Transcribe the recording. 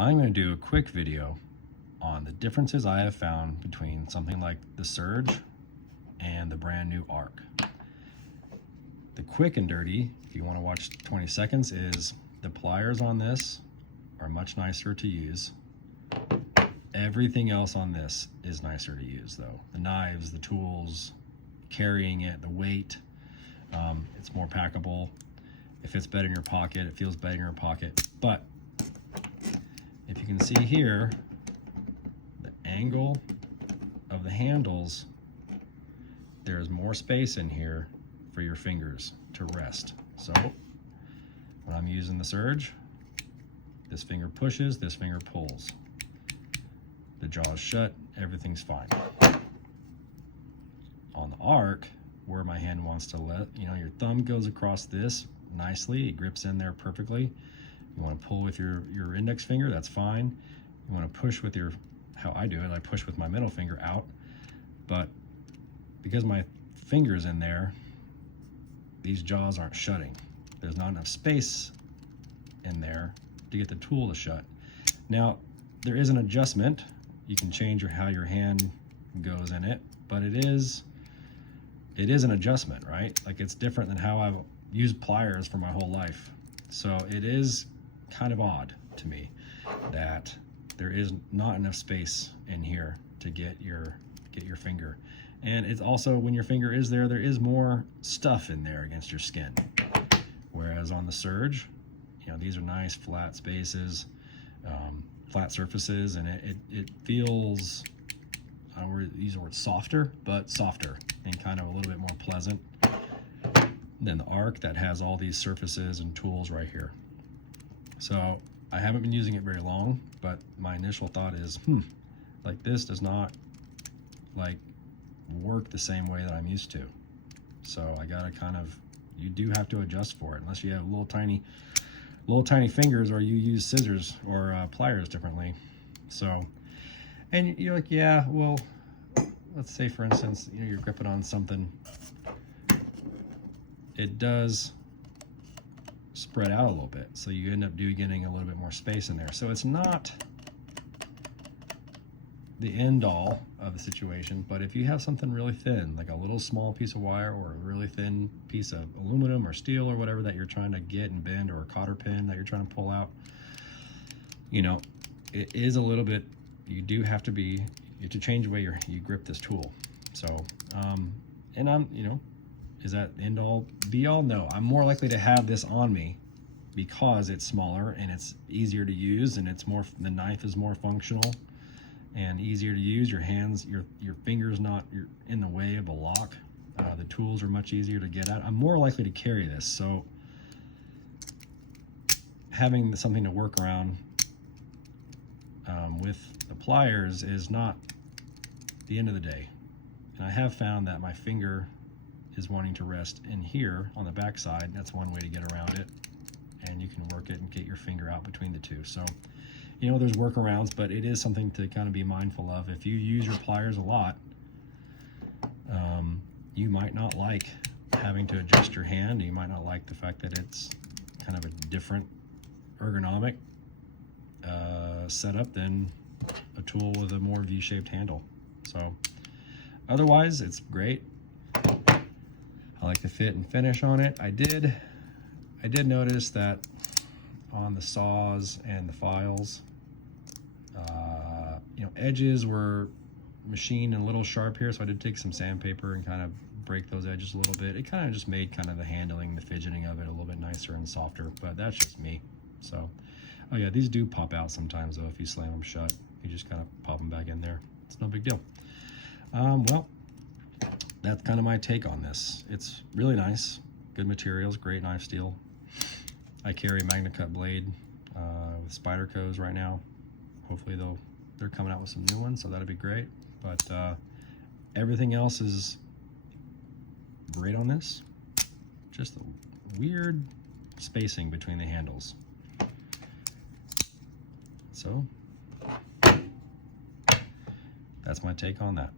I'm going to do a quick video on the differences I have found between something like the Surge and the brand new Arc. The quick and dirty, if you want to watch 20 seconds, is the pliers on this are much nicer to use. Everything else on this is nicer to use though. The knives, the tools, carrying it, the weight, it's more packable. It fits better in your pocket, it feels better in your pocket. But if you can see here, the angle of the handles, there's more space in here for your fingers to rest. So when I'm using the Surge, this finger pushes, this finger pulls. The jaw is shut, everything's fine. On the Arc, where my hand wants to your thumb goes across this nicely, it grips in there perfectly. You want to pull with your index finger, that's fine. You want to push with how I do it, I push with my middle finger out. But because my finger's in there, these jaws aren't shutting. There's not enough space in there to get the tool to shut. Now, there is an adjustment. You can change how your hand goes in it, but it is an adjustment, right? Like, it's different than how I've used pliers for my whole life. So it is kind of odd to me that there is not enough space in here to get your finger. And it's also, when your finger is there is more stuff in there against your skin. Whereas on the Surge, these are nice flat spaces, flat surfaces, and it feels, I don't want to use the word softer, but softer and kind of a little bit more pleasant than the Arc that has all these surfaces and tools right here. So I haven't been using it very long, but my initial thought is, like, this does not work the same way that I'm used to. So I gotta you do have to adjust for it, unless you have little tiny fingers, or you use scissors or pliers differently. So, and you're like, yeah, well, let's say for instance, you're gripping on something, it does spread out a little bit, so you end up getting a little bit more space in there. So it's not the end all of the situation, but if you have something really thin, like a little small piece of wire or a really thin piece of aluminum or steel or whatever that you're trying to get and bend, or a cotter pin that you're trying to pull out, it is a little bit, you have to change the way you grip this tool. So and is that end all be all? No, I'm more likely to have this on me because it's smaller and it's easier to use, and the knife is more functional and easier to use. Your hands, your fingers you're in the way of a lock. The tools are much easier to get at. I'm more likely to carry this, so having something to work around with the pliers is not the end of the day. And I have found that my finger is wanting to rest in here on the back side. That's one way to get around it, and you can work it and get your finger out between the two. So there's workarounds, but it is something to kind of be mindful of. If you use your pliers a lot, you might not like having to adjust your hand. You might not like the fact that it's kind of a different ergonomic setup than a tool with a more V-shaped handle. So otherwise, it's great. I like the fit and finish on it. I did notice that on the saws and the files, edges were machined and a little sharp here, so I did take some sandpaper and kind of break those edges a little bit. It kind of just made kind of the handling, the fidgeting of it a little bit nicer and softer, but that's just me. So, oh yeah, these do pop out sometimes though. If you slam them shut, you just kind of pop them back in there. It's no big deal. Well, that's kind of my take on this. It's really nice, good materials, great knife steel. I carry a MagnaCut blade with Spyderco's right now. Hopefully they're coming out with some new ones, so that'd be great. But everything else is great on this. Just the weird spacing between the handles. So that's my take on that.